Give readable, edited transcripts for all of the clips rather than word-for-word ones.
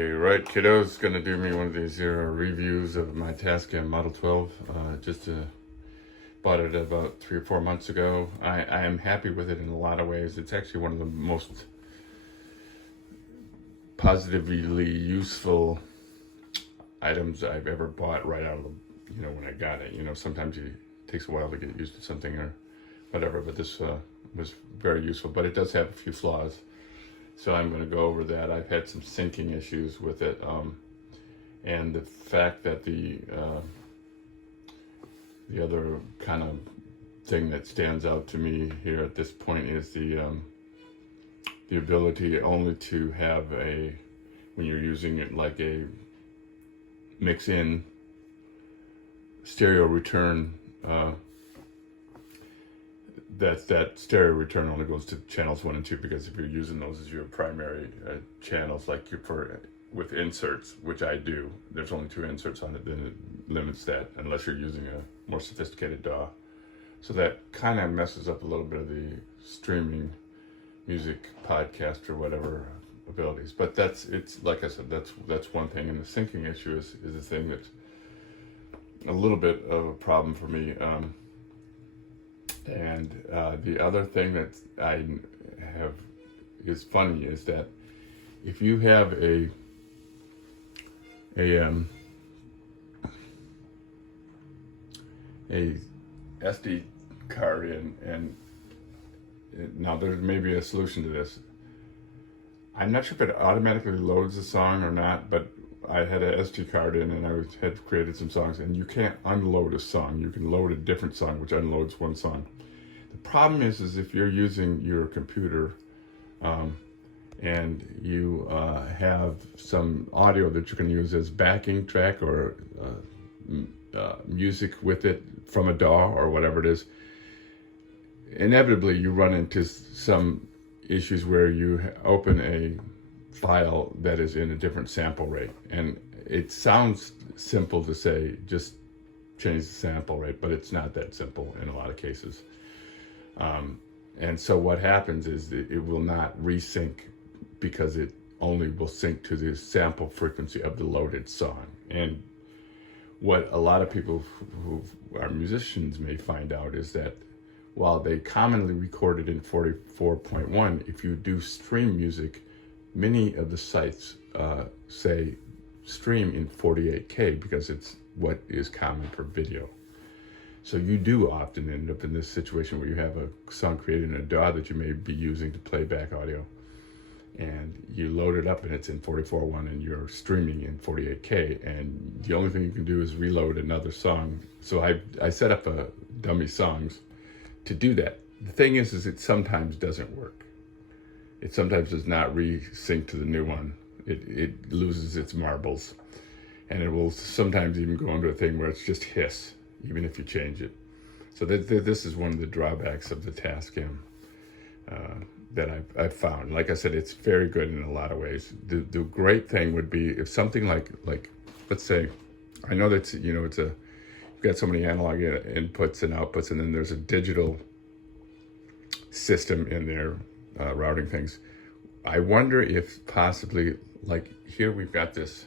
Right, kiddo's gonna do me one of these reviews of my Tascam Model 12. Bought it about 3 or 4 months ago. I am happy with it in a lot of ways. It's actually one of the most positively useful items I've ever bought right out of the, when I got it. Sometimes it takes a while to get used to something or whatever, but this was very useful. But it does have a few flaws. So I'm going to go over that. I've had some syncing issues with it, and the fact that the other kind of thing that stands out to me here at this point is the ability only to have when you're using it like a mix-in stereo return. That stereo return only goes to channels 1 and 2, because if you're using those as your primary channels, like with inserts, which I do, there's only 2 inserts on it, then it limits that unless you're using a more sophisticated DAW. So that kind of messes up a little bit of the streaming music, podcast, or whatever abilities. But it's like I said, that's one thing, and the syncing issue is the thing that's a little bit of a problem for me. And the other thing that I have is funny is that if you have a SD card in, and now there may be a solution to this. I'm not sure if it automatically loads the song or not, but I had an SD card in and I had created some songs, and you can't unload a song. You can load a different song, which unloads one song. The problem is if you're using your computer and you have some audio that you can use as backing track or music with it from a DAW or whatever it is, inevitably you run into some issues where you open a file that is in a different sample rate. And it sounds simple to say, just change the sample rate, but it's not that simple in a lot of cases. And so what happens is that it will not resync, because it only will sync to the sample frequency of the loaded song. And what a lot of people who are musicians may find out is that while they commonly record it in 44.1, if you do stream music, many of the sites say stream in 48K, because it's what is common for video. So you do often end up in this situation where you have a song created in a DAW that you may be using to play back audio, and you load it up and it's in 44.1 and you're streaming in 48K, and the only thing you can do is reload another song. So I set up a dummy songs to do that. The thing is it sometimes doesn't work. It sometimes does not resync to the new one. It loses its marbles, and it will sometimes even go into a thing where it's just hiss, even if you change it. So this is one of the drawbacks of the Tascam that I've found. Like I said, it's very good in a lot of ways. The great thing would be if something like let's say, I know that you've got so many analog inputs and outputs, and then there's a digital system in there routing things. I wonder if possibly, like here we've got this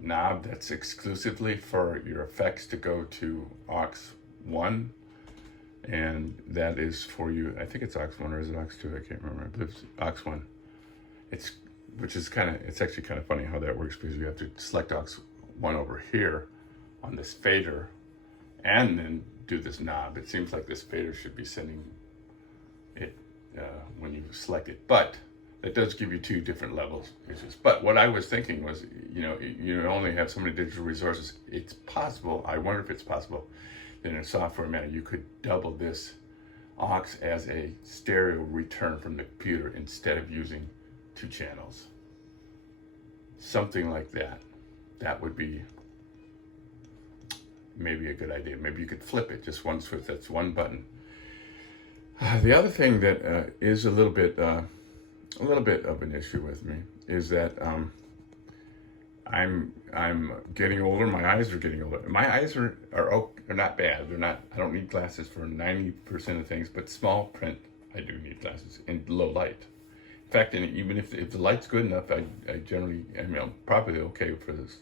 knob that's exclusively for your effects to go to aux 1, and that is for you. I think it's aux 1, or is it aux 2? I can't remember. I believe it's aux 1. It's actually kind of funny how that works, because you have to select aux 1 over here on this fader and then do this knob. It seems like this fader should be sending it when you select it, but it does give you 2 different levels. But what I was thinking was, you only have so many digital resources. It's possible, I wonder if it's possible, that in a software manner you could double this aux as a stereo return from the computer instead of using 2 channels. Something like that. That would be maybe a good idea. Maybe you could flip it, just one switch, that's one button. The other thing that is a little bit of an issue with me is that I'm getting older. My eyes are getting older. My eyes are not bad. They're not. I don't need glasses for 90% of things, but small print I do need glasses in low light. fact, and even if the light's good enough, I generally, I mean, I'm probably okay for this,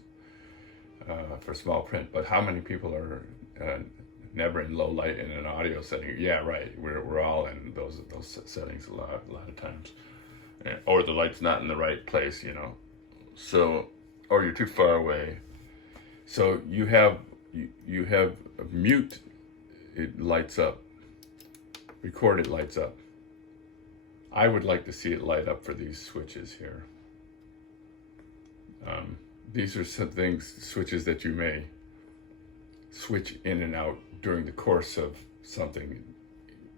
for small print. But how many people are never in low light in an audio setting? Yeah, right. We're all in those settings a lot of times, or the light's not in the right place, you know. So, or you're too far away. So you have mute, it lights up. Record, it lights up. I would like to see it light up for these switches here. These are some switches that you may switch in and out during the course of something.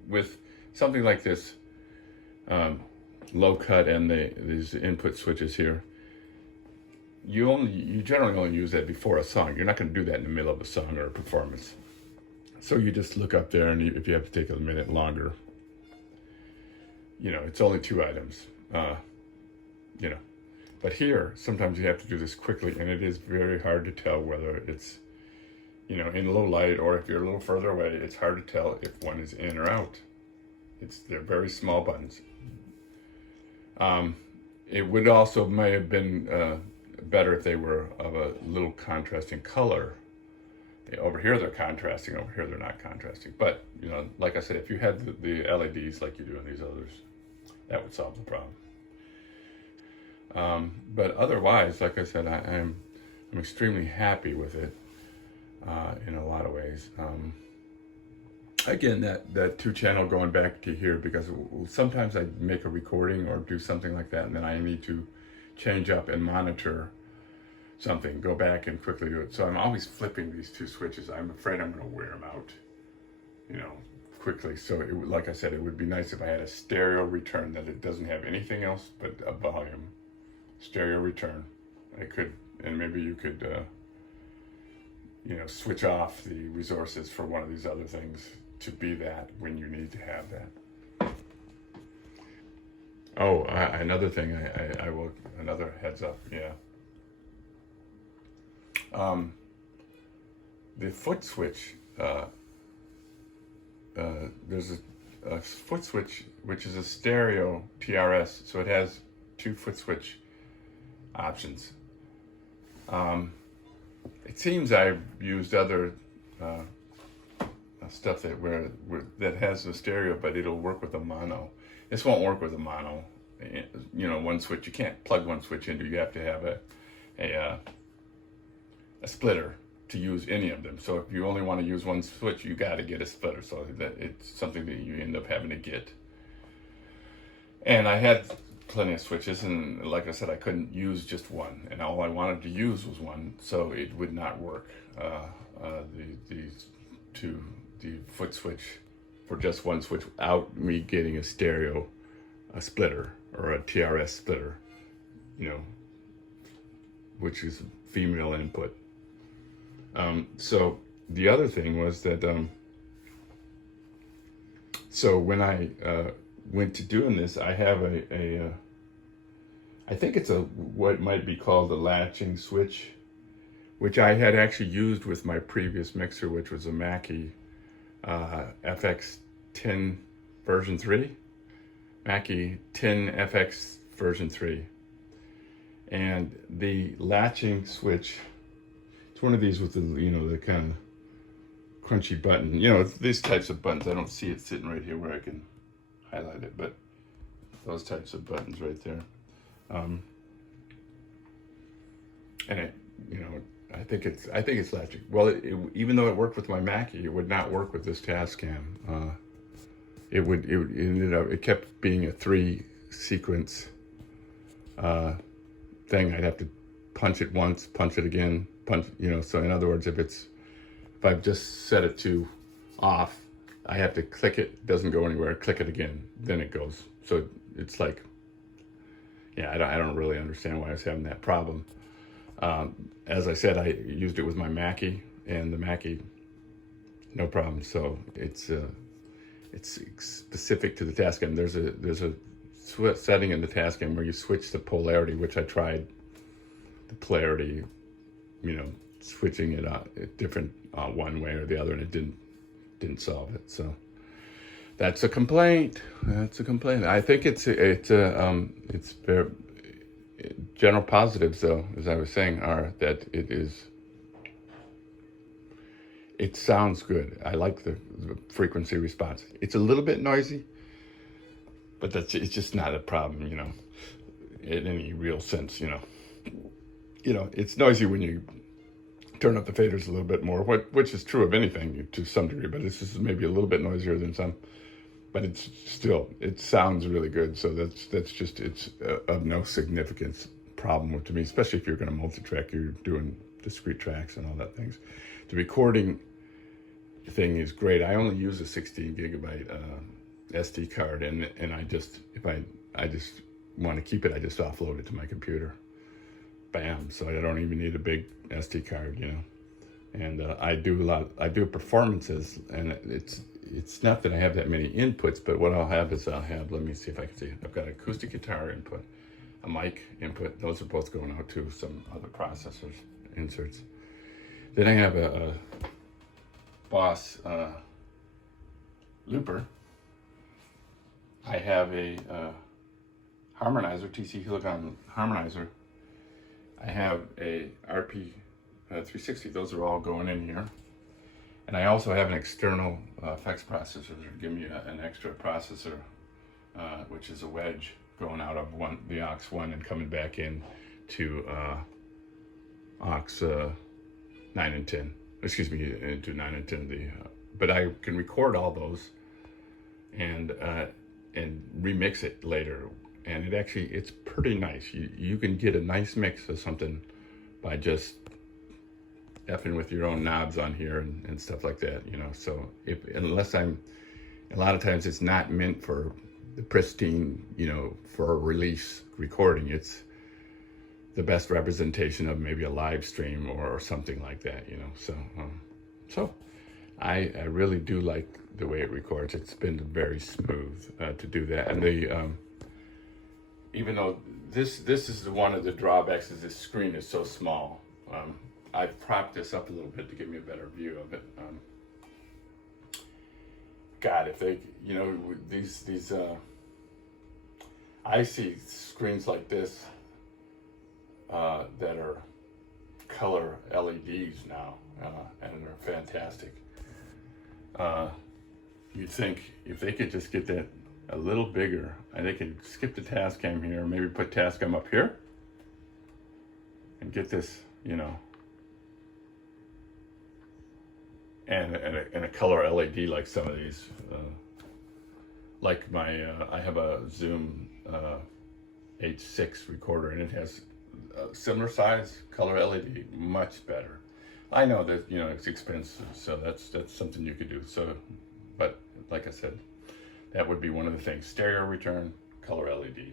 With something like this, low cut and these input switches here, you generally only use that before a song. You're not going to do that in the middle of a song or a performance. So you just look up there, and if you have to take a minute longer, you know, it's only 2 items, you know. But here, sometimes you have to do this quickly, and it is very hard to tell whether it's, you know, in low light, or if you're a little further away, it's hard to tell if one is in or out. They're very small buttons. It would also may have been better if they were of a little contrasting color. Over here they're contrasting, over here they're not contrasting. But, you know, like I said, if you had the LEDs like you do in these others, that would solve the problem. But otherwise, like I said, I'm extremely happy with it in a lot of ways. Again, that 2-channel going back to here, because sometimes I make a recording or do something like that, and then I need to change up and monitor something, go back and quickly do it. So I'm always flipping these 2 switches. I'm afraid I'm going to wear them out, you know, quickly. So like I said, it would be nice if I had a stereo return, that it doesn't have anything else but a volume. Stereo return. I could, and maybe you could, you know, switch off the resources for one of these other things to be that when you need to have that. Oh, another thing, I will, another heads up, yeah. The Footswitch, there's a Footswitch, which is a stereo TRS, so it has 2 Footswitch options. It seems I've used other stuff that has the stereo, but it'll work with a mono. This won't work with a mono. You know, one switch, you can't plug one switch into. You have to have a splitter to use any of them. So if you only want to use one switch, you got to get a splitter. So that it's something that you end up having to get. And I had plenty of switches, and like I said, I couldn't use just one, and all I wanted to use was one, so it would not work. The Footswitch for just one switch without me getting a stereo, a splitter, or a TRS splitter, you know, which is female input. So the other thing was that, so when I went to doing this, I have I think it's what might be called a latching switch, which I had actually used with my previous mixer, which was a Mackie FX10 version 3, Mackie 10 FX version 3. And the latching switch, it's one of these with the, you know, the kind of crunchy button. You know, these types of buttons, I don't see it sitting right here where I can highlight it, but those types of buttons right there. And it, you know, I think it's latching. Well, even though it worked with my Mackie, it would not work with this Tascam. It kept being a 3 sequence thing. I'd have to punch it once, punch it again, punch, you know. So in other words, if I've just set it to off, I have to click it, doesn't go anywhere, click it again, then it goes. So it's like, yeah, I don't really understand why I was having that problem. As I said, I used it with my Mackie, and the Mackie, no problem. So it's specific to the Tascam. There's a setting in the Tascam where you switch the polarity, which I tried the polarity, you know, switching it different one way or the other, and it didn't solve it. So That's a complaint. That's a complaint. I think it's very general positives though, as I was saying, are that it sounds good. I like the frequency response. It's a little bit noisy, but it's just not a problem, in any real sense, it's noisy when you turn up the faders a little bit more, which is true of anything to some degree, but this is maybe a little bit noisier than some. But it sounds really good. So it's of no significance problem to me, especially if you're going to multi-track, you're doing discrete tracks and all that things. The recording thing is great. I only use a 16 gigabyte SD card, and I just, if I just want to keep it, I just offload it to my computer. Bam. So I don't even need a big SD card, And I do performances, and it's not that I have that many inputs, but what I'll have is let me see if I can see. I've got acoustic guitar input, a mic input. Those are both going out to some other processors, inserts. Then I have a Boss looper. I have a harmonizer, TC Helicon harmonizer. I have a RP 360. Those are all going in here. And I also have an external effects processor to give me an extra processor, which is a wedge going out of the aux 1 and coming back in to aux 9 and 10. Excuse me, into 9 and 10. But I can record all those and remix it later. And it's pretty nice. You can get a nice mix of something by just effing with your own knobs on here and stuff like that, So a lot of times it's not meant for the pristine, for a release recording. It's the best representation of maybe a live stream or something like that, So I really do like the way it records. It's been very smooth to do that. And even though this is one of the drawbacks, is this screen is so small. I've propped this up a little bit to give me a better view of it. God, if they, these I see screens like this that are color LEDs now, and they're fantastic. You'd think if they could just get that a little bigger, and they could skip the Tascam here, maybe put Tascam up here, and get this, and a color LED like some of these, like I have a Zoom H6 recorder, and it has a similar size color LED, much better. I know that it's expensive, so that's something you could do. So, but like I said, that would be one of the things: stereo return, color LED.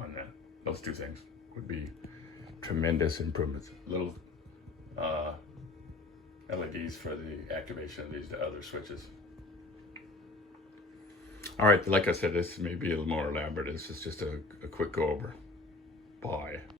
On that, those two things would be tremendous improvements. Little LEDs for the activation of these other switches. All right, like I said, this may be a little more elaborate. This is just a quick go over. Bye.